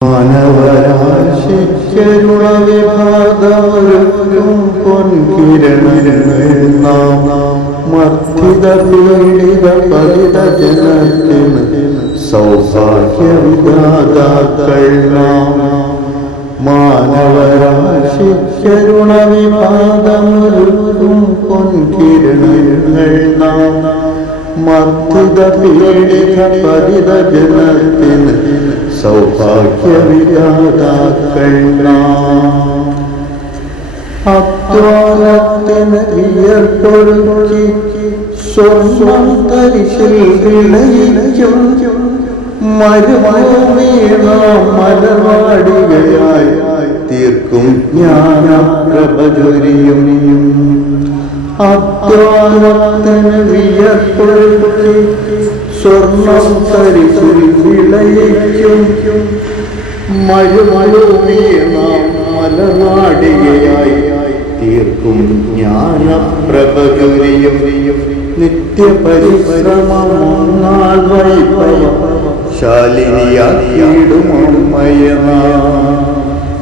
മാനവരാശിക്കരുളവിഭാഗമൊരുക്കും പൊൻകിരണങ്ങൾ നാം മർദ്ദിത പീഡിത പരിത ജനത്തിന് സൗഭാഗ്യവിധാതാക്കൾ നാം മാനവരാശിക്കരുണവിഭാഗമൊരുക്കും പൊൻകിരണങ്ങൾ നാം മർദ്ദിത പീഡിത പരിത ജനത്തിന് സൗഭാഗ്യവിധാതാക്കൾ നാം അധ്വാനത്തിന് വിയർപ്പൊഴുക്കി സ്വർണം തരിശിൽ വിളയിക്കും. തീർക്കും ജ്ഞാനപ്രഭചൊരിയും അധ്വാനത്തിന് വിയർപ്പൊഴുക്കി സ്വർണം തരിച്ചു വിളയിക്കും. മഴുമഴുവിയ നാം മലനാടികയായി തീർക്കും ജ്ഞാനപ്രഭകുരിയും നിത്യപരിശ്രമമൊന്നാൾ വൈഭവം ശാലിനിയാക്കിയിടുമയ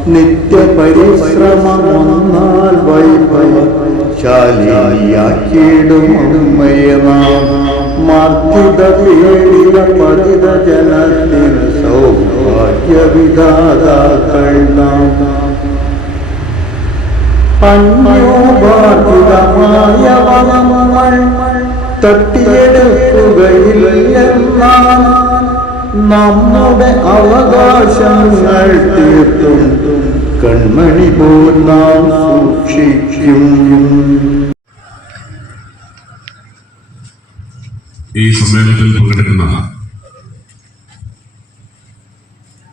നിത്യപരിശ്രമമൊന്നാൾ വൈഭവം ശാലിനിയാക്കിയിടുമയ മാർദ്ദിത പീഡിത പതിത ജനത്തിന് സൗഭാഗ്യവിധാതാക്കൾ നാം. അന്യോപാധിതമായ വനങ്ങൾ തട്ടിയെടുക്കുകയില്ലെന്നാം നമ്മുടെ അവകാശങ്ങൾ തീർത്തും കൺമണി പോൽ സൂക്ഷിക്കും. ഈ സമ്മേളനത്തിൽ പങ്കെടുക്കുന്ന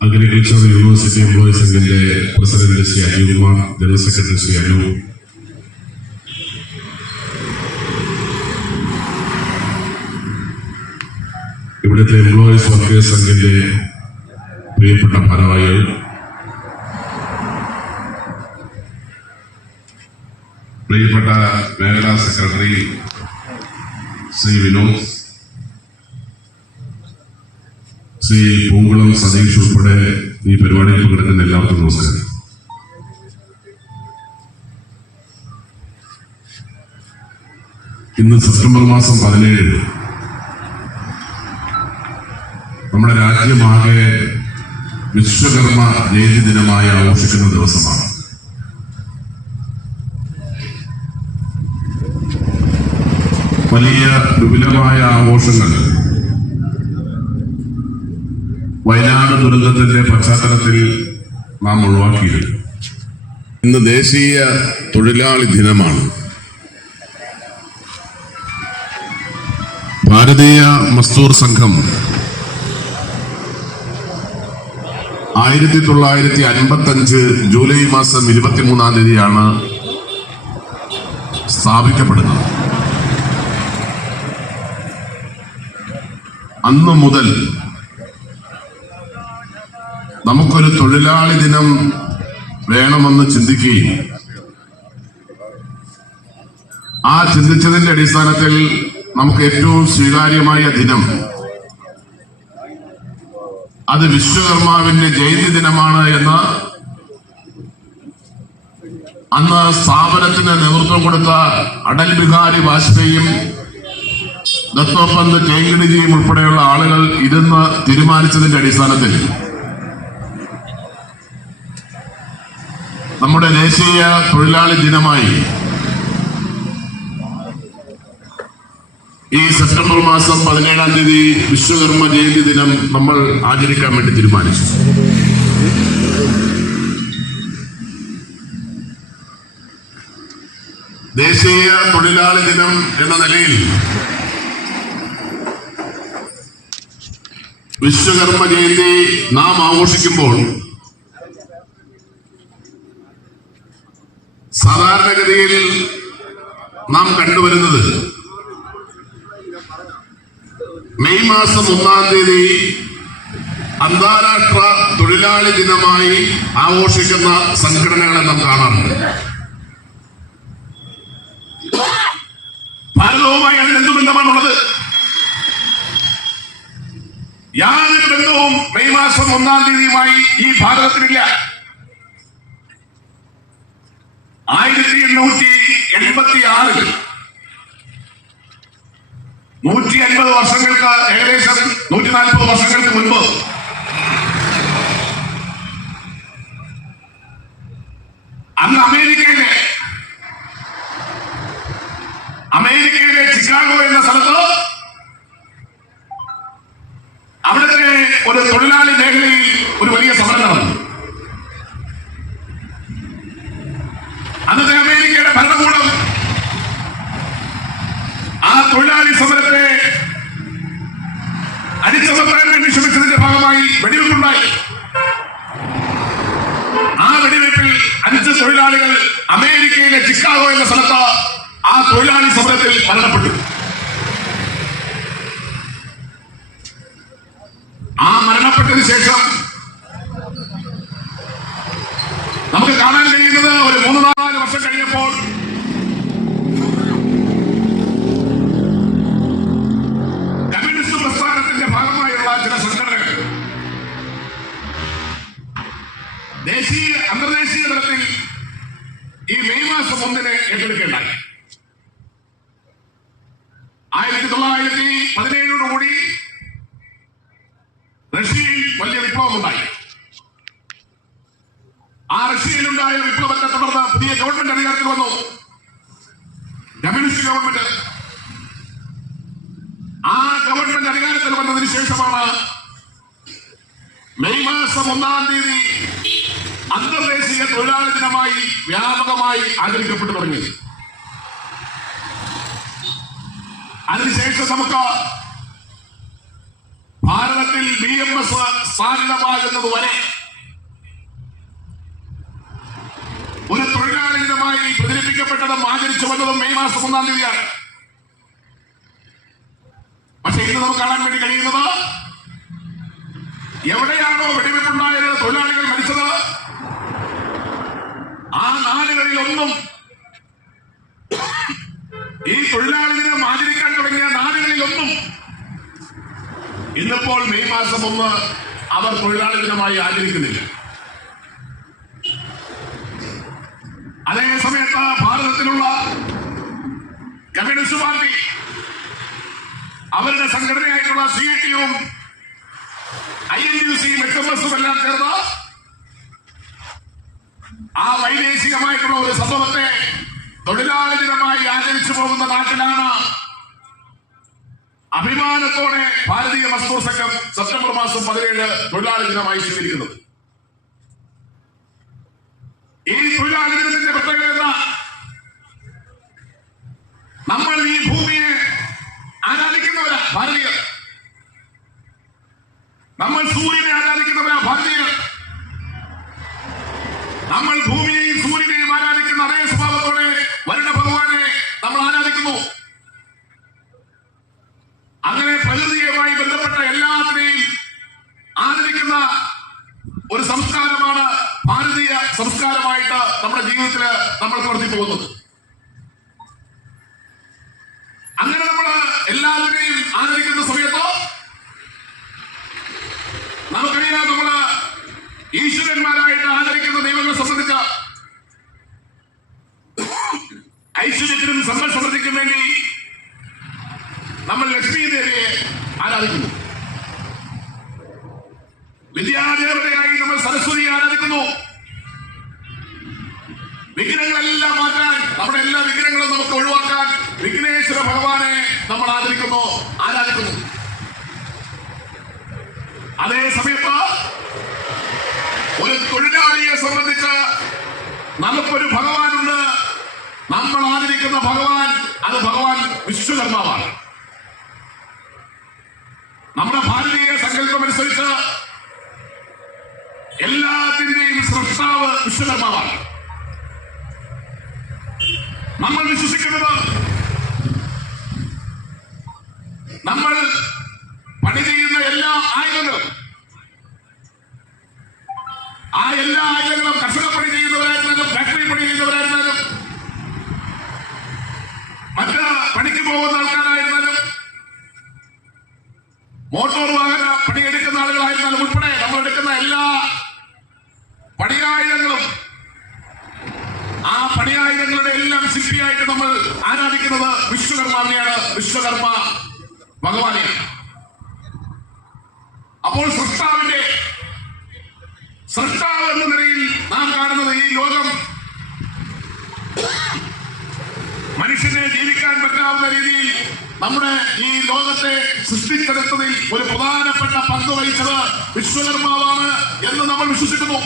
agriculture university employees സംഘിന്റെ president Shri Anilkumar general secretary Shri Anu. ഇവിടുത്തെ എംപ്ലോയീസ് വർക്കേഴ്സ് സംഘിന്റെ പ്രിയപ്പെട്ട ഭാരവാഹികൾ പ്രിയപ്പെട്ട മേഖലാ സെക്രട്ടറി ശ്രീ വിനോദ് ശ്രീ പൂങ്കുളം സതീഷ് ഉൾപ്പെടെ ഈ പരിപാടിയിൽ പങ്കെടുക്കുന്ന എല്ലാവർക്കും നമസ്കാരം. ഇന്ന് സെപ്റ്റംബർ മാസം പതിനേഴ് നമ്മുടെ രാജ്യമാകെ വിശ്വകർമ്മ ജയന്തി ദിനമായി ആഘോഷിക്കുന്ന ദിവസമാണ്. വലിയ വിപുലമായ ആഘോഷങ്ങൾ. വയനാട് ദുരന്തത്തിന്റെ പശ്ചാത്തലത്തിൽ നാം ഒഴിവാക്കിയിരുന്നു ഇന്ന് ദേശീയ തൊഴിലാളി ദിനമാണ്. ഭാരതീയ മസ്തൂർ സംഘം ആയിരത്തി തൊള്ളായിരത്തി അൻപത്തി അഞ്ച് ജൂലൈ മാസം ഇരുപത്തിമൂന്നാം തീയതിയാണ് സ്ഥാപിക്കപ്പെടുന്നത്. അന്ന് മുതൽ നമുക്കൊരു തൊഴിലാളി ദിനം വേണമെന്ന് ചിന്തിക്കുകയും ആ ചിന്തിച്ചതിന്റെ അടിസ്ഥാനത്തിൽ നമുക്ക് ഏറ്റവും സ്വീകാര്യമായ ദിനം അത് വിശ്വകർമാവിന്റെ ജയന്തി ദിനമാണ് എന്ന് അന്ന് സ്ഥാപനത്തിന് നേതൃത്വം കൊടുത്ത അടൽ ബിഹാരി വാജ്പേയിയും ദത്തോപന്ത് ചേങ്കിടിജിയും ഉൾപ്പെടെയുള്ള ആളുകൾ ഇരുന്ന് തീരുമാനിച്ചതിന്റെ അടിസ്ഥാനത്തിൽ നമ്മുടെ ദേശീയ തൊഴിലാളി ദിനമായി ഈ സെപ്റ്റംബർ മാസം പതിനേഴാം തീയതി വിശ്വകർമ്മ ജയന്തി ദിനം നമ്മൾ ആചരിക്കാൻ വേണ്ടി തീരുമാനിച്ചു. ദേശീയ തൊഴിലാളി ദിനം എന്ന നിലയിൽ വിശ്വകർമ്മ ജയന്തി നാം ആഘോഷിക്കുമ്പോൾ സാധാരണഗതിയിൽ നാം കണ്ടുവരുന്നത് മെയ് മാസം ഒന്നാം തീയതി അന്താരാഷ്ട്ര തൊഴിലാളി ദിനമായി ആഘോഷിക്കുന്ന സംഘടനകളെ നാം കാണാറുണ്ട്. ഭാരതവുമായി അതിന് എന്ത് ബന്ധമാണുള്ളത് യാതൊരു ബന്ധവും മെയ് മാസം ഒന്നാം തീയതിയുമായി ഈ ഭാരതത്തിനില്ല ആയിരത്തി എണ്ണൂറ്റി എൺപത്തി ആറിൽ നൂറ്റി അൻപത് വർഷങ്ങൾക്ക് ഏകദേശം നൂറ്റി നാൽപ്പത് വർഷങ്ങൾക്ക് മുൻപ് അന്ന് അമേരിക്കയിലെ അമേരിക്കയിലെ ചിക്കാഗോ എന്ന സ്ഥലത്ത് അവിടുത്തെ ഒരു തൊഴിലാളി മേഖലയിൽ ഒരു വലിയ സമരം നടന്നു. അന്നത്തെ അമേരിക്കയുടെ ഭരണകൂടം ആ തൊഴിലാളി സമരത്തെ അടിച്ചമർത്താൻ വേണ്ടി ശ്രമിച്ചതിന്റെ ഭാഗമായി വെടിവെപ്പുണ്ടായി. ആ വെടിവെപ്പിൽ അഞ്ച് തൊഴിലാളികൾ അമേരിക്കയിലെ ചിക്കാഗോ എന്ന സ്ഥലത്ത് ആ തൊഴിലാളി സമരത്തിൽ മരണപ്പെട്ടു ആ മരണപ്പെട്ടതിന് ശേഷം നമുക്ക് കാണാൻ കഴിയുന്നത് ഒരു മൂന്ന് നാല് വർഷം കഴിഞ്ഞപ്പോൾ കമ്മ്യൂണിസ്റ്റ് പ്രസ്ഥാനത്തിന്റെ ഭാഗമായുള്ള ചില സംഘടനകൾ ദേശീയ അന്തർദേശീയ തലത്തിൽ ഈ മെയ് മാസം ഒന്നിന് ഏറ്റെടുക്കേണ്ടായി ആയിരത്തി തൊള്ളായിരത്തി പതിനേഴോടുകൂടി റഷ്യയിൽ വലിയ വിപ്ലവം ഉണ്ടായി ആ റഷ്യയിലുണ്ടായ വിപ്ലവത്തെ തുടർന്ന് പുതിയ ഗവൺമെന്റ് അധികാരത്തിൽ വന്നു. കമ്മ്യൂണിസ്റ്റ് ഗവൺമെന്റ് ആ ഗവൺമെന്റ് അധികാരത്തിൽ വന്നതിന് ശേഷമാണ് മെയ് മാസം ഒന്നാം തീയതി അന്തർദേശീയ തൊഴിലാളി ദിനമായി വ്യാപകമായി ആചരിക്കപ്പെട്ടു തുടങ്ങി. അതിനുശേഷം നമുക്ക് ഭാരതത്തിൽ ബി എം എസ് സ്ഥാപിതമാകുന്നത് വരെ ഒരു തൊഴിലാളി ദിനമായി പ്രചരിപ്പിക്കപ്പെട്ടതും ആചരിച്ചു വന്നതും മെയ് മാസം ഒന്നാം തീയതിയാണ്. പക്ഷെ ഇന്ന് നമുക്ക് കാണാൻ വേണ്ടി കഴിയുന്നത് എവിടെയാണോ വെടിവെപ്പുണ്ടായത് തൊഴിലാളികൾ മരിച്ചത്? ആ നാടുകളിലൊന്നും മാസം ഒന്ന് അവർ തൊഴിലാളി ദിനമായി ആചരിക്കുന്നില്ല. അതേ സമയത്ത് ഭാരതത്തിലുള്ള കമ്മ്യൂണിസ്റ്റ് പാർട്ടി അവരുടെ സംഘടനയായിട്ടുള്ള സി ടിയും ഐ എൻ യു സിയും എച്ച് എം എസും എല്ലാം ചേർന്ന് ആ വൈദേശികമായിട്ടുള്ള ഒരു സംഭവത്തെ തൊഴിലാളി ദിനമായി ആചരിച്ചു പോകുന്ന നാട്ടിലാണ് അഭിമാനത്തോടെ ഭാരതീയ മസ്തൂർ സംഘം സെപ്റ്റംബർ മാസം പതിനേഴ് തൊഴിലാളി ദിനമായി സ്വീകരിക്കുന്നത് ഈ തൊഴിലാളി ദിനത്തിന്റെ പ്രത്യേകത നമ്മൾ ഈ ഭൂമിയെ ആരാധിക്കുന്നവരാ ഭാരതീയർ നമ്മൾ സൂര്യനെ ആരാധിക്കുന്നവരാ ഭാരതീയർ നമ്മൾ ഭൂമിയെയും സൂര്യനെയും ആരാധിക്കുന്ന അതേ സ്വഭാവത്തോടെ വരുണ ഭഗവാനെ നമ്മൾ ആരാധിക്കുന്നു അങ്ങനെ പ്രകൃതിയുമായി ബന്ധപ്പെട്ട എല്ലാത്തിനെയും ആദരിക്കുന്ന ഒരു സംസ്കാരമാണ് ഭാരതീയ സംസ്കാരമായിട്ട് നമ്മുടെ ജീവിതത്തിൽ നമ്മൾ നടത്തി പോകുന്നത് അങ്ങനെ നമ്മൾ എല്ലാവരെയും ആദരിക്കുന്ന സമയത്ത് നമുക്കറിയാം നമ്മൾ ഈശ്വരന്മാരായിട്ട് ആദരിക്കുന്ന ദൈവങ്ങളെ സംബന്ധിച്ച് ഐശ്വര്യത്തിനും സമ്പൽ സമൃദ്ധിക്കും വേണ്ടി നമ്മൾ ലക്ഷ്മി ദേവിയെ ആരാധിക്കുന്നു? വിദ്യാദേവതയായി നമ്മൾ സരസ്വതിയെ ആരാധിക്കുന്നു. വിഘ്നങ്ങളെല്ലാം മാറ്റാൻ നമ്മുടെ എല്ലാ വിഘ്നങ്ങളും നമുക്ക് ഒഴിവാക്കാൻ വിഘ്നേശ്വര ഭഗവാനെ നമ്മൾ ആദരിക്കുന്നു ആരാധിക്കുന്നു. അതേ സമയത്ത് ഒരു തൊഴിലാളിയെ സംബന്ധിച്ച് നമുക്കൊരു ഭഗവാനുണ്ട്. നമ്മൾ ആദരിക്കുന്ന ഭഗവാൻ അത് ഭഗവാൻ വിശ്വകർമാവാണ്. നമ്മുടെ ഭാരതീയ സങ്കല്പം അനുസരിച്ച് എല്ലാത്തിന്റെയും സൃഷ്ടാവ് വിശ്വകർമാവാണ്. നമ്മൾ വിശ്വസിക്കുന്നത് നമ്മൾ പണി ചെയ്യുന്ന എല്ലാ ആയുധങ്ങളും ആ എല്ലാ ആയുധങ്ങളും കർഷക പണി ചെയ്യുന്നവരായിരുന്നാലും ഫാക്ടറി പണി ചെയ്യുന്നവരായിരുന്നാലും മറ്റ് പണിക്ക് പോകുന്ന ആൾക്കാരായിരുന്നാലും മോട്ടോർ വാഹന പണി മൂർത്തിയായിട്ട് നമ്മൾ ആരാധിക്കുന്നത് വിശ്വകർമാവിനെയാണ് വിശ്വകർമ്മ ഭഗവാനെയാണ് അപ്പോൾ സൃഷ്ടാവിന്റെ സൃഷ്ടാവ് എന്ന നിലയിൽ നാം കാണുന്നത് ഈ ലോകം മനുഷ്യനെ ജീവിക്കാൻ പറ്റാവുന്ന രീതിയിൽ നമ്മുടെ ഈ ലോകത്തെ സൃഷ്ടിച്ചെടുത്തതിൽ ഒരു പ്രധാനപ്പെട്ട പങ്ക് വഹിച്ചത് വിശ്വകർമാവാണ് എന്ന് നമ്മൾ വിശ്വസിക്കുന്നു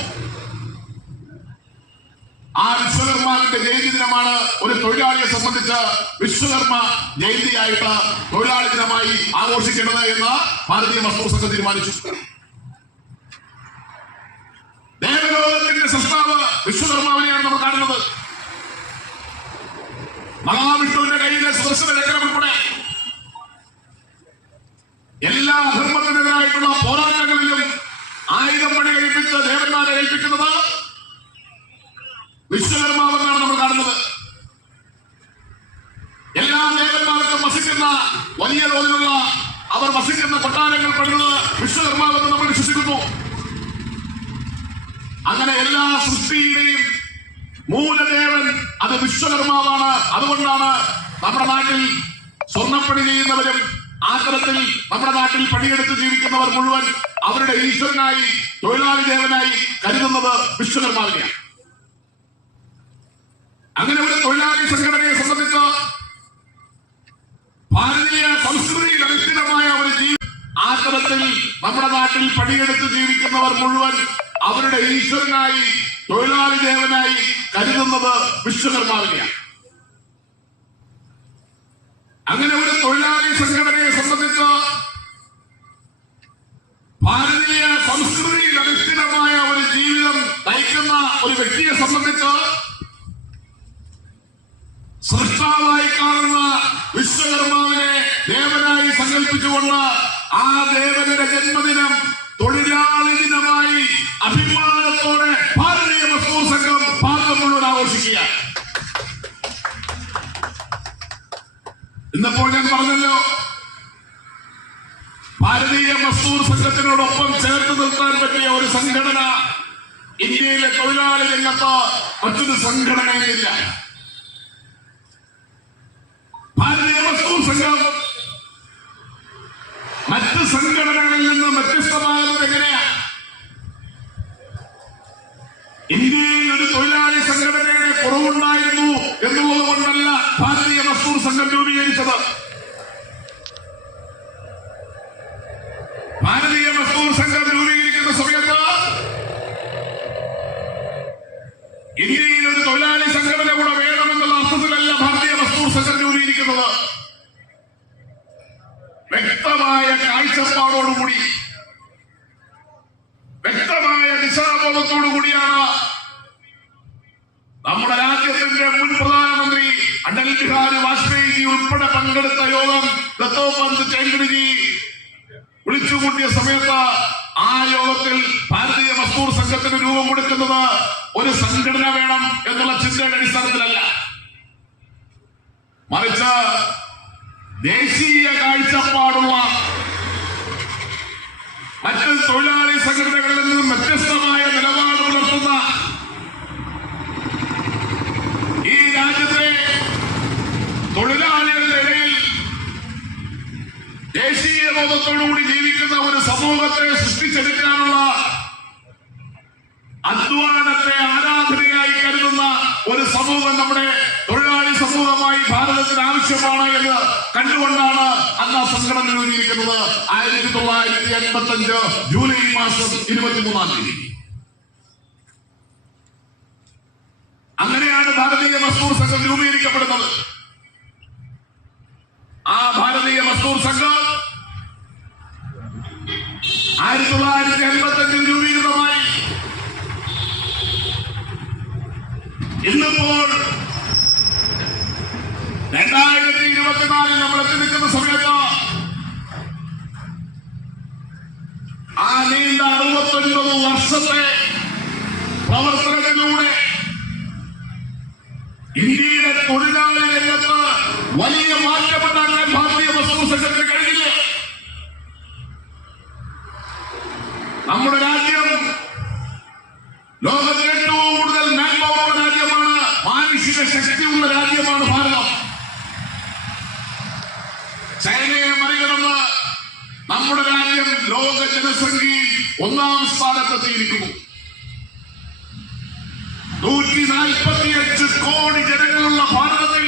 ആ വിശ്വകർമാവിന്റെ ജയന്തി ദിനമാണ് ഒരു തൊഴിലാളിയെ സംബന്ധിച്ച് വിശ്വകർമ്മ ജയന്തിയായിട്ട് തൊഴിലാളി ദിനമായി ആഘോഷിക്കേണ്ടത് എന്ന് ഭാരതീയ വസ്തു സംഘം തീരുമാനിച്ചു. ദേവലോകത്തിന്റെ സൃഷ്ടാവ് വിശ്വകർമാവിനെയാണ് നമ്മൾ കാണുന്നത്. മഹാവിഷ്ണുവിന്റെ കയ്യിലെ സുദർശന ചക്രം ഉൾപ്പെടെ എല്ലാ അധർമ്മത്തിനെതിരായിട്ടുള്ള പോരാട്ടങ്ങളിലും ആയുധം പണി കഴിപ്പിച്ച് ദേവന്മാരെ ഏൽപ്പിക്കുന്നത് വിശ്വകർമാവെന്നാണ് നമ്മൾ കാണുന്നത്. എല്ലാ ദേവന്മാർക്കും വസിക്കുന്ന വലിയ തോതിലുള്ള അവർ വസിക്കുന്ന കൊട്ടാരങ്ങൾ പണിത് വിശ്വകർമാവെന്ന് നമ്മൾ വിശ്വസിക്കുന്നു. അങ്ങനെ എല്ലാ സൃഷ്ടിയുടെയും മൂലദേവൻ അത് വിശ്വകർമാവാണ്. അതുകൊണ്ടാണ് നമ്മുടെ നാട്ടിൽ സ്വർണപ്പണി ചെയ്യുന്നവരും ആ നമ്മുടെ നാട്ടിൽ പണിയെടുത്ത് ജീവിക്കുന്നവർ മുഴുവൻ അവരുടെ ഈശ്വരനായി തൊഴിലാളി ദേവനായി കരുതുന്നത് വിശ്വകർമാവിനെയാണ്. അങ്ങനെ ഒരു തൊഴിലാളി സംഘടനയെ സംബന്ധിച്ച് ഭാരതീയ സംസ്കൃതിയിൽ അധിഷ്ഠിതമായ ഒരു ജീവിതം ആ തരത്തിൽ നമ്മുടെ നാട്ടിൽ പണിയെടുത്ത് ജീവിക്കുന്നവർ മുഴുവൻ അവരുടെ ഈശ്വരനായി തൊഴിലാളി ദേവനായി കരുതുന്നത് വിശ്വകർമാവിനെയാണ്. അങ്ങനെ ഒരു തൊഴിലാളി സംഘടനയെ സംബന്ധിച്ച് ഭാരതീയ സംസ്കൃതിയിൽ അധിഷ്ഠിതമായ ഒരു ജീവിതം നയിക്കുന്ന ഒരു വ്യക്തിയെ സംബന്ധിച്ച് സൃഷ്ടാവായി കാണുന്ന വിശ്വകർമാവിനെ ദേവനായി സങ്കല്പിച്ചുകൊണ്ട് ആ ദേവന്റെ ജന്മദിനം തൊഴിലാളി ദിനമായി അഭിമാനത്തോടെ ഭാരതീയ വസ്തു സംഘം ഭാരതം ആഘോഷിക്കുക ഇന്നപ്പോൾ ഞാൻ പറഞ്ഞല്ലോ ഭാരതീയ മസൂർ സംഘത്തിനോടൊപ്പം ചേർത്ത് നിർത്താൻ പറ്റിയ ഒരു സംഘടന ഇന്ത്യയിലെ തൊഴിലാളി രംഗത്ത് മറ്റൊരു സംഘടനയില്ല ഭാരതീയ മസൂർ സംഘം മറ്റ് സംഘടനകളിൽ നിന്ന് വ്യത്യസ്തമാകുന്നത് എങ്ങനെയാ? ഇന്ത്യയിൽ ഒരു തൊഴിലാളി സംഘടനയുടെ കുറവുണ്ടായിരുന്നു എന്നുള്ളത് കൊണ്ടല്ല ഭാരതീയ മസൂർ സംഘം രൂപീകരിച്ചത്. ഭാരതീയ മസൂർ സംഘം രൂപീകരിക്കുന്ന സമയത്ത് ഇന്ത്യയിൽ ഒരു തൊഴിലാളി സംഘടന കൂടെ വേണമെന്നുള്ള അർത്ഥത്തിലല്ല ഭാരതീയ മസൂർ സംഘം രൂപീകരിക്കുന്നത് വ്യക്തമായ കാഴ്ചപ്പാടോടുകൂടി വ്യക്തമായ ദിശാബോധത്തോടു കൂടിയാണ് നമ്മുടെ രാജ്യത്തിന്റെ മുൻ പ്രധാനമന്ത്രി അടൽ ബിഹാരി വാജ്പേയി ഉൾപ്പെടെ പങ്കെടുത്ത യോഗം ദത്തോപന്ത് ചേങ്കടിജി വിളിച്ചുകൂട്ടിയ സമയത്ത് ആ യോഗത്തിൽ ഭാരതീയ മസ്തൂർ സംഘത്തിന് രൂപം കൊടുക്കുന്നത് ഒരു സംഘടന വേണം എന്നുള്ള ചിന്തയുടെ അടിസ്ഥാനത്തിലല്ല മറിച്ച് ദേശീയ കാഴ്ചപ്പാടുള്ള മറ്റ് തൊഴിലാളി സംഘടനകളിൽ നിന്നും വ്യത്യസ്തമായ നിലപാട് പുലർത്തുന്ന ഈ രാജ്യത്തെ തൊഴിലാളികളുടെ ഇടയിൽ ദേശീയ ബോധത്തോടുകൂടി ജീവിക്കുന്ന ഒരു സമൂഹത്തെ സൃഷ്ടിച്ചെടുക്കാനുള്ള അധ്വാനത്തെ ആരാധനയായി കരുതുന്ന ഒരു സമൂഹം നമ്മുടെ തൊഴിലാളി സമൂഹമായി ഭാരതത്തിന് ആവശ്യമാണ് എന്ന് കണ്ടുകൊണ്ടാണ് അന്ന് ആ സംഘടന രൂപീകരിക്കുന്നത് ആയിരത്തി തൊള്ളായിരത്തി എൺപത്തി ജൂലൈ മാസം ഇരുപത്തിമൂന്നാം തീയതി. അങ്ങനെയാണ് ഭാരതീയ മസ്തൂർ സംഘം രൂപീകരിക്കപ്പെടുന്നത്. ആ ഭാരതീയ മസ്തൂർ സംഘം ആയിരത്തി തൊള്ളായിരത്തി എൺപത്തി അഞ്ചിൽ രൂപീകൃതമായി. ഇന്നിപ്പോൾ രണ്ടായിരത്തി ഇരുപത്തിനാലിൽ നമ്മൾ എത്തി നിൽക്കുന്ന സമയത്ത് ആ നീണ്ട അറുപത്തൊൻപത് വർഷത്തെ പ്രവർത്തനത്തിലൂടെ ഇന്ത്യയിലെ തൊഴിലാളി രംഗത്ത് വലിയ മാറ്റമുണ്ടാക്കാൻ ഭാരതീയ വസ്തു സംഘത്തിന് കഴിഞ്ഞില്ലേ? നമ്മുടെ ഒന്നാം സ്ഥാനത്തെത്തിയിരിക്കുന്നു നൂറ്റി നാൽപ്പത്തിയഞ്ച് കോടി ജനങ്ങളുള്ള ഭാരതത്തിൽ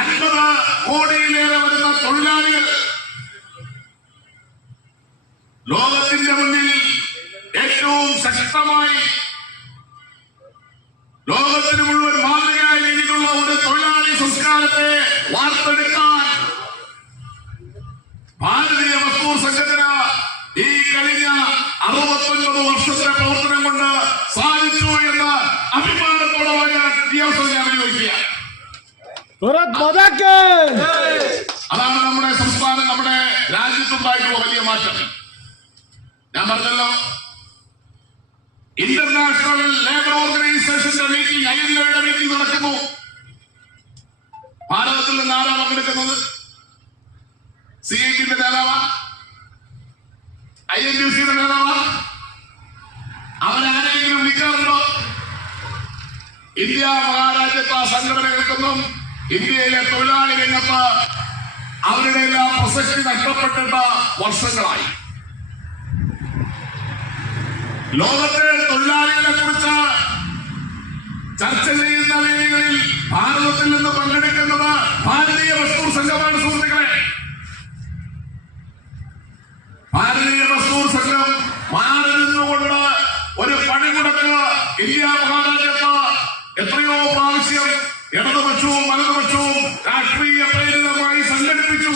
അൻപത് കോടിയിലേറെ വരുന്ന തൊഴിലാളികൾ ലോകത്തിന്റെ മുന്നിൽ ഏറ്റവും ശക്തമായി അതാണ് നമ്മുടെ സംസ്ഥാനം നമ്മുടെ രാജ്യത്തുണ്ടായിട്ടുള്ള വലിയ മാറ്റം. ഞാൻ പറഞ്ഞല്ലോ ഇന്റർനാഷണൽ ലേബർ ഓർഗനൈസേഷന്റെ മീറ്റിംഗ് ഒയുടെ മീറ്റിംഗ് നടക്കുന്നു. ഭാരതത്തിൽ നിന്ന് ആരാ പങ്കെടുക്കുന്നത്? സി ഐ ടിന്റെ നേതാവാ? ഐ എൻ യു സിയുടെ നേതാവാ? അവരാരെങ്കിലും വിളിക്കാറുണ്ടോ? ഇന്ത്യ മഹാരാജ്യത്ത് ആ സംഘടനകൾക്കൊന്നും ഇന്ത്യയിലെ തൊഴിലാളി രംഗത്ത് അവരുടെ എല്ലാം പ്രസക്തി നഷ്ടപ്പെട്ടിട്ട് വർഷങ്ങളായി. ലോകത്തെ തൊഴിലാളികളെ കുറിച്ച് ചർച്ച ചെയ്യുന്ന വേദികളിൽ ഭാരതത്തിൽ നിന്ന് പങ്കെടുക്കുന്നത് ഭാരതീയ വസ്തു സംഘമാണ് സുഹൃത്തുക്കളെ. ഭാരതീയ വസ്തു സംഘം മാറി നിന്നുകൊണ്ട് ഒരു പണിമുടക്ക് ഇന്ത്യ മഹാരാജ്യത്ത് എത്രയോ പ്രാവശ്യം ഇടതുപക്ഷവും വലതുപക്ഷവും രാഷ്ട്രീയ പ്രേരിതമായി സംഘടിപ്പിച്ചു.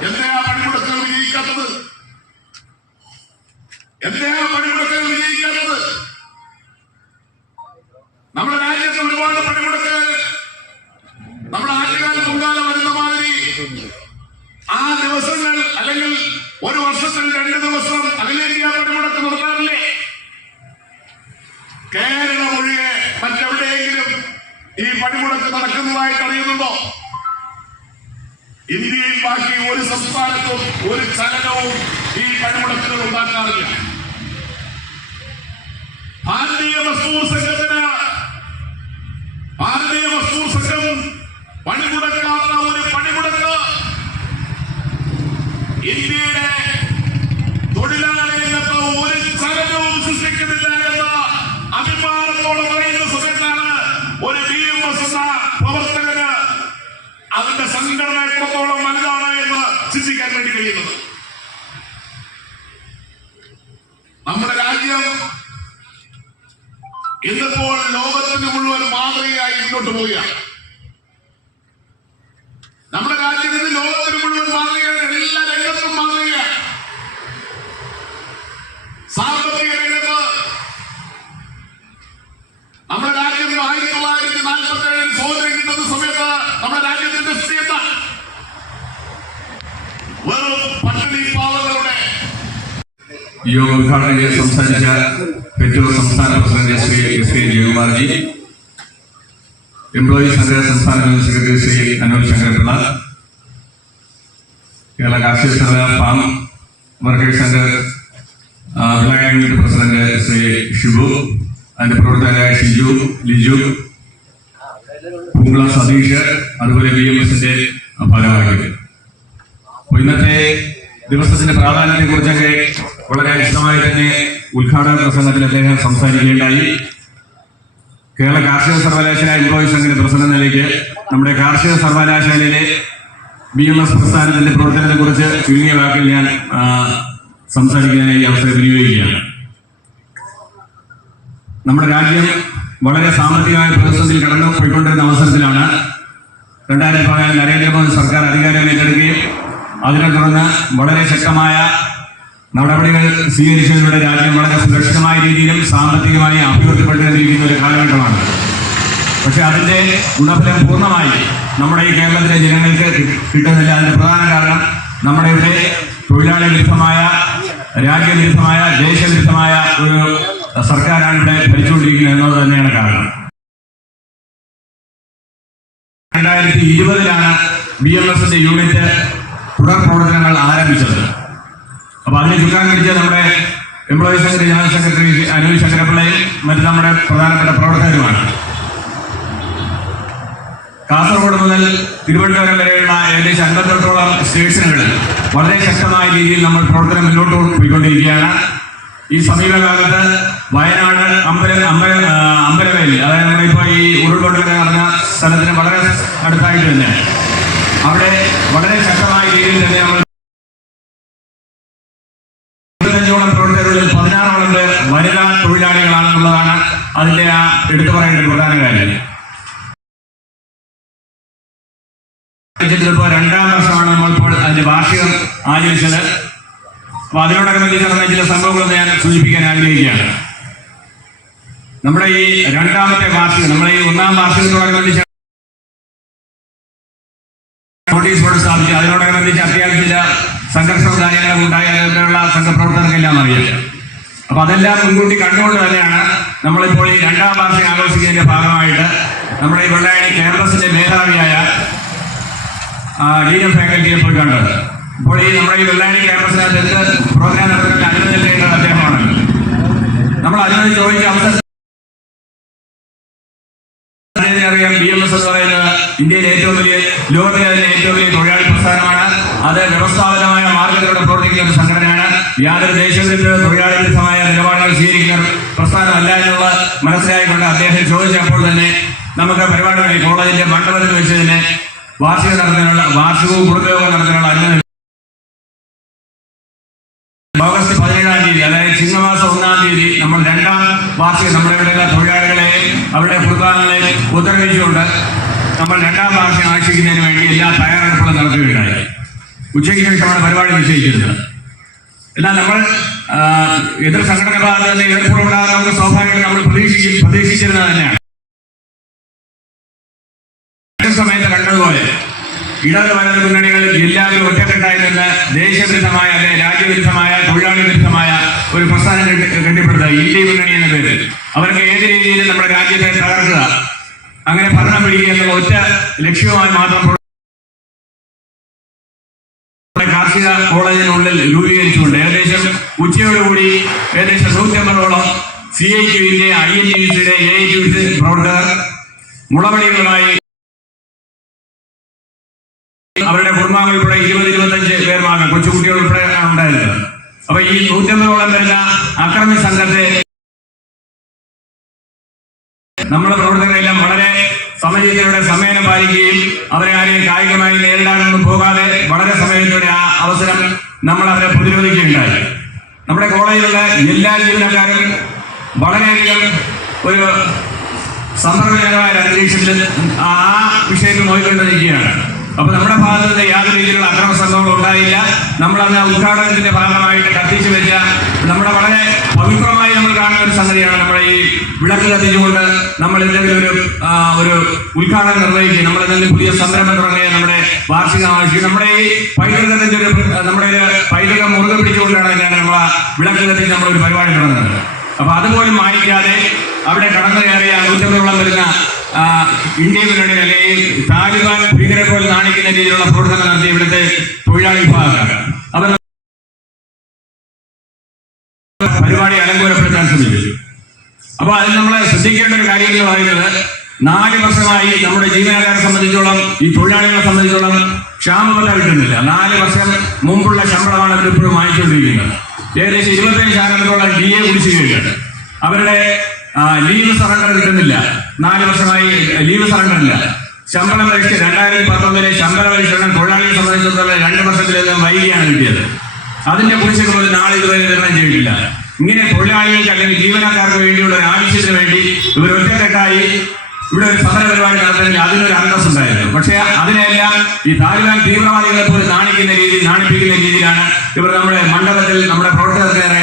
എന്തിനാ പണിമുടക്കുകൾ വിജയിക്കാത്തത്? എന്താ പണിമുടക്കുകൾ വിജയിക്കാത്തത് നമ്മുടെ രാജ്യത്ത് ഒരുപാട് പണിമുടക്കുകൾ നമ്മുടെ ആറ്റുകാൽ പൊങ്കാല വരുന്ന മാതിരി ആ ദിവസങ്ങൾ അല്ലെങ്കിൽ ഒരു വർഷത്തിൽ രണ്ട് ദിവസം അഖിലേന്ത്യാ പണിമുടക്ക് നടത്താറില്ലേ കേരളം ഒഴികെ മറ്റെവിടെയെങ്കിലും ഈ പണിമുടക്ക് നടക്കുന്നതായിട്ട് അറിയുന്നുണ്ടോ ഇന്ത്യയിൽ ബാക്കി ഒരു സംസ്ഥാനത്തും ഒരു ചലനവും ഈ പണിമുടക്കുകൾ ഉണ്ടാക്കാറില്ല ഭാരതീയ വസ്തു സംഘത്തിന് ഭാരതീയ വസ്തു സംഘം പണിമുടക്കാത്ത ഒരു പണിമുടക്ക് ഇന്ത്യയുടെ തൊഴിലാളി രംഗത്ത് ഒരു ചലനവും സൃഷ്ടിക്കുന്നില്ല എന്ന അഭിമാനത്തോടെ പറയുന്ന സമയത്താണ് ഒരു ബി എം എസ് എന്ന പ്രവർത്തകന് അതിന്റെ സംഘടന എത്രത്തോളം വലുതാണ് എന്ന് ചിന്തിക്കാൻ വേണ്ടി കഴിയുന്നത് നമ്മുടെ രാജ്യം ഇന്നിപ്പോൾ ലോകത്തിന് മുഴുവൻ മാതൃകയായി മുന്നോട്ട് പോവുകയാണ് നമ്മുടെ രാജ്യം ഇന്ന് ലോകത്തിന് മുഴുവൻ മാതൃകയാണ് എല്ലാ രംഗത്തും മാതൃകയാണ് സാമ്പത്തിക രംഗത്ത് നമ്മുടെ രാജ്യം ആയിരത്തി തൊള്ളായിരത്തി നാൽപ്പത്തി ഏഴിൽ സ്വാതന്ത്ര്യം കിട്ടുന്ന സമയത്ത് നമ്മുടെ രാജ്യത്തിന്റെ സ്ഥിതി എന്താ വെറും പട്ടിണി പാവങ്ങളുടെ ഈ യോഗ ഉദ്ഘാടനം ചെയ്ത് സംസാരിച്ച പെട്രോൾ സംസ്ഥാന president Shri S K Jayakumarji employees Sangh സംസ്ഥാന ജനറൽ സെക്രട്ടറി ശ്രീ അനൂപ് ശങ്കരപിള്ള കേരള കാർഷിക സഭ ഫാം മാർക്കറ്റ് വിള യൂണിറ്റ് പ്രസിഡന്റ് ശ്രീ ഷിബു അതിന്റെ പ്രവർത്തകരായ ഷിജു ലിജു പൂങ്കുള സതീഷ് അതുപോലെ ബി എം എസിന്റെ ഭാരവാഹികൾ. ഇന്നത്തെ ദിവസത്തിന്റെ പ്രാധാന്യത്തെ കുറിച്ചൊക്കെ വളരെ വിശദമായി തന്നെ ഉദ്ഘാടന പ്രസംഗത്തിൽ അദ്ദേഹം സംസാരിക്കുകയുണ്ടായി. കേരള കാർഷിക സർവകലാശാല എംപ്ലോയീസ് സംഘിന്റെ പ്രസിഡന്റ് നിലയ്ക്ക് നമ്മുടെ കാർഷിക സർവകലാശാലയിലെ ബി എം എസ് പ്രസ്ഥാനത്തിന്റെ പ്രവർത്തനത്തെ കുറിച്ച് ചുരുങ്ങിയ വാക്കിൽ ഞാൻ സംസാരിക്കാനായി അവസരം വിനിയോഗിക്കുകയാണ്. നമ്മുടെ രാജ്യം വളരെ സാമ്പത്തികമായ പ്രതിസന്ധി കടന്നു പോയിക്കൊണ്ടിരുന്ന അവസരത്തിലാണ് രണ്ടായിരത്തി പതിനാല് നരേന്ദ്രമോദി സർക്കാർ അധികാരം ഏറ്റെടുക്കുകയും അതിനെ തുടർന്ന് വളരെ ശക്തമായ നടപടികൾ സ്വീകരിച്ചതിലൂടെ രാജ്യം വളരെ സുരക്ഷിതമായ രീതിയിലും സാമ്പത്തികമായി അഭിവൃദ്ധിപ്പെട്ടുകൊണ്ടിരിക്കുന്ന ഒരു കാലഘട്ടമാണ്. പക്ഷെ അതിന്റെ ഗുണഫലം പൂർണമായി നമ്മുടെ ഈ കേരളത്തിലെ ജനങ്ങൾക്ക് കിട്ടുന്നില്ല. അതിന്റെ പ്രധാന കാരണം നമ്മുടെ ഇവിടെ തൊഴിലാളി വിരുദ്ധമായ രാജ്യവിരുദ്ധമായ ദേശവിരുദ്ധമായ ഒരു സർക്കാരാണ് ഇവിടെ ഭരിച്ചുകൊണ്ടിരിക്കുന്നത് എന്നത് തന്നെയാണ് കാരണം. രണ്ടായിരത്തി ഇരുപതിലാണ് ബി എം എസിന്റെ യൂണിറ്റ് തുടർ പ്രവർത്തനങ്ങൾ ആരംഭിച്ചത്. അപ്പൊ അതിന് ചുക്കാൻ നമ്മുടെ എംപ്ലോയീസ് സംഘടന ജനറൽ സെക്രട്ടറി അനിൽ ശങ്കരപിള്ളയും മറ്റ് നമ്മുടെ പ്രധാനപ്പെട്ട പ്രവർത്തകരുമാണ്. കാസർഗോഡ് മുതൽ തിരുവനന്തപുരം വരെയുള്ള ഏകദേശം അൻപത്തെട്ടോളം സ്റ്റേഷനുകളിൽ വളരെ ശക്തമായ രീതിയിൽ നമ്മൾ പ്രവർത്തനം മുന്നോട്ട് പോയിക്കൊണ്ടിരിക്കുകയാണ്. ഈ സമീപകാലത്ത് വയനാട് അമ്പല അമ്പല അമ്പലവേലി അതായത് നമ്മളിപ്പോൾ ഈ ഉരുൾപൊട്ടൽ നടന്ന സ്ഥലത്തിന് വളരെ അടുത്തായിട്ട് തന്നെ. അവിടെ വളരെ ശക്തമായ രീതിയിൽ തന്നെ നമ്മൾ ഇരുപത്തഞ്ചോളം തൊഴിലാളികളിൽ പതിനാറോളം പേർ വനിതാ തൊഴിലാളികളാണെന്നുള്ളതാണ് അതിന്റെ ആ എടുത്തു പറയേണ്ട പ്രധാന കാര്യം. ഇപ്പോൾ രണ്ടാം വർഷമാണ് നമ്മളിപ്പോൾ അതിന്റെ വാർഷികം ആചരിച്ചത്. അപ്പൊ അതിനോടനുബന്ധിച്ച് നടന്ന ചില സംഭവങ്ങൾ ഞാൻ സൂചിപ്പിക്കാൻ ആഗ്രഹിക്കുകയാണ്. നമ്മുടെ ഈ രണ്ടാമത്തെ വാർഷികം നമ്മുടെ ഈ ഒന്നാം വാർഷികത്തോടനുബന്ധിച്ച് നോട്ടീസ് ബോർഡ് സ്ഥാപിച്ചു അതിനോടനുബന്ധിച്ച് അത്യാവശ്യം ചില സംഘർഷവും കാര്യങ്ങളും ഉണ്ടായതിനുള്ള സംഘപ്രവർത്തകർക്കെല്ലാം അറിയാം. അപ്പൊ അതെല്ലാം മുൻകൂട്ടി കണ്ടുകൊണ്ട് തന്നെയാണ് നമ്മളിപ്പോൾ ഈ രണ്ടാം വാർഷിക ആഘോഷിക്കുന്നതിന്റെ ഭാഗമായിട്ട് നമ്മുടെ ഈ വെള്ളായണി ക്യാമ്പസിന്റെ മേധാവിയായ ഡീൻ ഫാക്കൽറ്റിയെ പോയി കണ്ടത്. ഇപ്പോൾ ഈ നമ്മുടെ ഈ വെള്ളായണി ക്യാമ്പസിനകത്ത് എന്ത് പ്രോഗ്രാം നടത്തുന്ന അനുമതി അദ്ദേഹമാണ്. നമ്മൾ അനുമതി ചോദിച്ച അവസരം അറിയാം. ബി എം എസ് എന്ന് പറയുന്നത് ഇന്ത്യയിലെ ഏറ്റവും വലിയ ലോകത്തിലെ ഏറ്റവും വലിയ തൊഴിലാളി പ്രസ്ഥാനമാണ്. അത് വ്യവസ്ഥാപിതമായ മാർഗത്തിലൂടെ പ്രവർത്തിക്കുന്ന ഒരു സംഘടനയാണ്. യാതൊരു ദേശവിരുദ്ധ തൊഴിലാളി വിരുദ്ധമായ നിലപാടുകൾ സ്വീകരിക്കുന്ന പ്രസ്ഥാനമല്ല എന്നുള്ള മനസ്സിലായിക്കൊണ്ട് അദ്ദേഹം ചോദിച്ചപ്പോൾ തന്നെ നമുക്ക് പരിപാടികളിൽ കോളേജിന്റെ മണ്ഡലത്തിൽ വെച്ച് തന്നെ വാർഷിക നടത്താനുള്ള വാർഷികവും കുടുംബയോഗം നടത്താനുള്ള അനുമതി. ഓഗസ്റ്റ് പതിനേഴാം തീയതി അതായത് ചിങ്ങമാസം ഒന്നാം തീയതി നമ്മൾ രണ്ടാം വാർഷിക നമ്മുടെ തൊഴിലാളികളെ അവരുടെ കുടുംബാംഗങ്ങളെ ഉത്തരവിച്ചുകൊണ്ട് നമ്മൾ രണ്ടാം വാർഷികം ആക്ഷിക്കുന്നതിന് വേണ്ടി എല്ലാ തയ്യാറെടുപ്പുകളും നടത്തുകയുണ്ടായി. ഉച്ചയ്ക്ക് ശേഷമാണ് പരിപാടി നിശ്ചയിച്ചിരുന്നത്. എന്നാൽ നമ്മൾ എതിർ സംഘടന ഭാഗത്ത് നിന്ന് എതിർപ്പുണ്ടാകാൻ നമുക്ക് സ്വാഭാവികമായും നമ്മൾ പ്രതീക്ഷിക്കും പ്രതീക്ഷിച്ചിരുന്നത് തന്നെയാണ്. സമയത്ത് കണ്ടതുപോലെ ഇടത് വലത് മുന്നണികളിൽ എല്ലാവരും ഒറ്റക്കെട്ടായി നിന്ന് ദേശവിരുദ്ധമായ അല്ലെ രാജ്യവിരുദ്ധമായ തൊഴിലാളി വിരുദ്ധമായ ഒരു പ്രസ്ഥാനം കെട്ടി- കെട്ടിപ്പടുത്തുക ഇന്ത്യ മുന്നണി എന്ന പേര് അവർക്ക് ഏത് രീതിയിലും നമ്മുടെ രാജ്യത്തെ തകർക്കുക. അങ്ങനെ ഭരണം പിടിക്കുക എന്നുള്ള ഒറ്റ ലക്ഷ്യവുമായി മാത്രം കാർഷിക കോളേജിനുള്ളിൽ രൂപീകരിച്ചുകൊണ്ട് ഏകദേശം ഉച്ചയോടുകൂടി ഏകദേശം നൂറ്റമ്പതോളം സി ഐ ക്യുവിന്റെ ഐ എൻ സിയുടെ എ ഐ ക്യു പ്രവർത്തകർ മുളവടികളുമായി അവരുടെ കുടുംബാംഗങ്ങൾ ഉൾപ്പെടെ ഇരുപത് ഇരുപത്തഞ്ച് പേർ മാത്രം കൊച്ചുകുട്ടികൾ ഉൾപ്പെടെ ഉണ്ടായിരുന്നു. അപ്പൊ ഈ നൂറ്റമ്പതോളം വരുന്ന അക്രമി സംഘത്തെ നമ്മുടെ പ്രവർത്തകരെല്ലാം വളരെ സമചിത്തയുടെ സമയം പാലിക്കുകയും അവരെ ആരെയും കായികമായി നേരിടാനൊന്നും പോകാതെ വളരെ സമയത്തോടെ ആ അവസരം നമ്മൾ അവരെ പ്രതിരോധിക്കുകയുണ്ടായി. നമ്മുടെ കോളേജിലുള്ള എല്ലാ ജീവനക്കാരും വളരെയധികം ഒരു സമ്മർദ്ദകരമായ അന്തരീക്ഷത്തിൽ ആ വിഷയത്തിൽ നോക്കിക്കൊണ്ടിരിക്കുകയാണ് അപ്പൊ നമ്മുടെ ഭാഗത്ത് നിന്ന് യാതൊരു രീതിയിലുള്ള അക്രമ സംഭവങ്ങൾ ഉണ്ടായില്ല. നമ്മൾ അന്ന് ഉദ്ഘാടനത്തിന്റെ ഭാഗമായിട്ട് കത്തിച്ചു വെച്ച നമ്മുടെ വളരെ പവിത്രമായി നമ്മൾ കാണുന്ന ഒരു സംഗതിയാണ് നമ്മുടെ ഈ വിളക്ക് കത്തിച്ചുകൊണ്ട് നമ്മൾ എന്തെങ്കിലും ഒരു ഒരു ഉദ്ഘാടനം നിർവഹിക്കുക. നമ്മൾ എന്തെങ്കിലും പുതിയ സംരംഭം തുടങ്ങിയ നമ്മുടെ വാർഷിക ആവശ്യം നമ്മുടെ ഈ പൈതൃകത്തിന്റെ ഒരു നമ്മുടെ ഒരു പൈതൃകം മുറുകെ പിടിച്ചുകൊണ്ടാണ് തന്നെയാണ് നമ്മൾ വിളക്ക് കത്തിച്ച് നമ്മൾ ഒരു പരിപാടി തുടങ്ങുന്നത് അപ്പൊ അതുപോലും മാനിക്കാതെ അവിടെ കടന്നു കയറിയ നൂറ്റമ്പതോളം വരുന്ന ആ, ഇന്ത്യ മുന്നണി അല്ലെങ്കിൽ താലിബാൻ ഭീകരെ പോലെ നാണിക്കുന്ന രീതിയിലുള്ള പ്രവർത്തനം നടത്തിയ ഇവിടുത്തെ തൊഴിലാളി വിഭാഗക്കാർ. അവർ പരിപാടി അലങ്കോലപ്പെടുത്താൻ ശ്രമിച്ചു അപ്പൊ അതിൽ നമ്മൾ ശ്രദ്ധിക്കേണ്ട ഒരു കാര്യം എന്ന് പറയുന്നത് നാല് വർഷമായി നമ്മുടെ ജീവനക്കാരെ സംബന്ധിച്ചോളം ഈ തൊഴിലാളികളെ സംബന്ധിച്ചോളം ക്ഷാമബത്ത കിട്ടുന്നില്ല. നാല് വർഷം മുമ്പുള്ള ശമ്പളമാണ് അവർ ഇപ്പോഴും വാങ്ങിച്ചുകൊണ്ടിരിക്കുന്നത്. ഏകദേശം ഇരുപത്തഞ്ച് ശതമാനത്തോളം ഡി എ കുടിശ്ശികയുണ്ട്. അവരുടെ ആ, ലീവ് സറണ്ടർ കിട്ടുന്നില്ല. നാല് വർഷമായി ലീവ് സറണ്ടർ ഇല്ല ശമ്പളം പരീക്ഷ രണ്ടായിരത്തി പത്തൊമ്പതിലെ ശമ്പള പരിഷ്കരണം തൊഴിലാളികളെ സംബന്ധിച്ചിടത്തോളം രണ്ട് വർഷത്തിലധികം വൈകിയാണ് കിട്ടിയത്. അതിന്റെ കുറിച്ചൊക്കെ ഒരു നാളെ ഇതുവരെ വിതരണം ചെയ്തിട്ടില്ല. ഇങ്ങനെ തൊഴിലാളികൾക്ക് അല്ലെങ്കിൽ ജീവനക്കാർക്ക് വേണ്ടിയുള്ള ഒരു ആവശ്യത്തിന് വേണ്ടി ഇവർ ഒറ്റക്കെട്ടായി ഇവിടെ ഒരു സമര പരിപാടി നടത്തണമെങ്കിൽ അതിനൊരു അന്തസ് ഉണ്ടായിരുന്നു. പക്ഷേ അതിനെല്ലാം ഈ താലിബാൻ തീവ്രവാദികളെ പോലെ നാണിക്കുന്ന രീതി നാണിപ്പിക്കുന്ന രീതിയിലാണ് ഇവർ നമ്മുടെ മണ്ഡലത്തിൽ നമ്മുടെ പ്രവർത്തകർക്കേറെ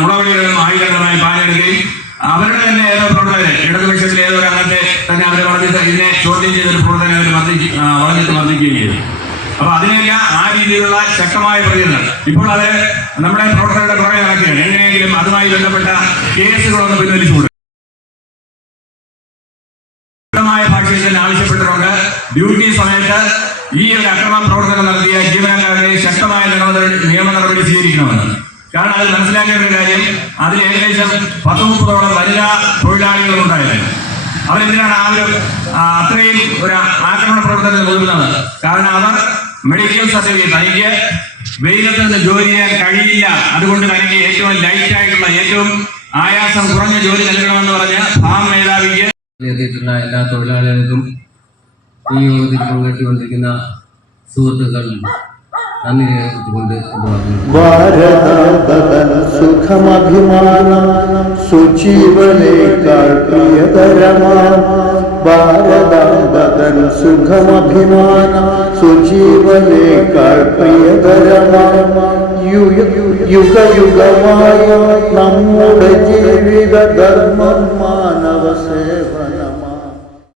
മുളവടികളും ആയുധങ്ങളുമായി പാഞ്ഞെടുക്കുകയും അവരുടെ തന്നെ ഏതോ പ്രവർത്തകര് ഇടതുപക്ഷത്തിലെ ഏതോ അംഗത്തെ തന്നെ അവരെ വളർന്നിട്ട് ഇതിനെ ചോദ്യം ചെയ്തൊരു പ്രവർത്തനം അവർ മർദ്ദിച്ച് വർദ്ധിക്കുകയും ചെയ്തു. അപ്പൊ അതിനെല്ലാം ആ രീതിയിലുള്ള ശക്തമായ പ്രതികരണം. ഇപ്പോൾ അത് നമ്മുടെ പ്രവർത്തകരുടെ പുറകെ നടക്കുകയാണ്. എങ്ങനെയെങ്കിലും അതുമായി ബന്ധപ്പെട്ട കേസുകളൊന്നും പിൻവലിച്ചുകൊണ്ട് ഭാഷയിൽ തന്നെ ആവശ്യപ്പെട്ടിട്ടുണ്ട്. ഡ്യൂട്ടി സമയത്ത് ഈ ഒരു അക്രമ പ്രവർത്തനം നടത്തിയ ജീവനക്കാരുടെ ശക്തമായ നിയമ നടപടി സ്വീകരിക്കണമെന്ന്. കാരണം അത് മനസ്സിലാക്കേണ്ട ഒരു കാര്യം അതിൽ ഏകദേശം പത്ത് മുപ്പതോളം വനിതാ തൊഴിലാളികളുണ്ടായിരുന്നു അവരെന്തിനാണ് ആ ഒരു അത്രയും ഒരു ആക്രമണ പ്രവർത്തനത്തിൽ ഒതുങ്ങുന്നത് കാരണം അവർ മെഡിക്കൽ സർട്ടിഫിക്കറ്റ് തനിക്ക് വെയിലത്ത് നിന്ന് ജോലി ചെയ്യാൻ കഴിയില്ല. അതുകൊണ്ട് തനിക്ക് ഏറ്റവും ലൈറ്റ് ആയിട്ടുള്ള ഏറ്റവും ആയാസം കുറഞ്ഞ ജോലി നൽകണമെന്ന് പറഞ്ഞ് ഫാം മേധാവിക്ക് എത്തിയിട്ടുള്ള എല്ലാ തൊഴിലാളികൾക്കും ഈ യോഗത്തിൽ പങ്കെടുത്തുകൊണ്ടിരിക്കുന്ന സുഹൃത്തുക്കളും നന്ദി രേഖപ്പെടുത്തിക്കൊണ്ട് കൊണ്ടുപോകുന്നു ഭാരതാംബതൻ സുഖമഭിമാനം സുജീവനേക്കാൾ പ്രിയതരമാം ഭാരതാംബതൻ സുഖമഭിമാനം സുജീവനേക്കാൾ പ്രിയതരമാം യുഗ യുഗമായി നമ്മുടെ ജീവിത ധർമ്മം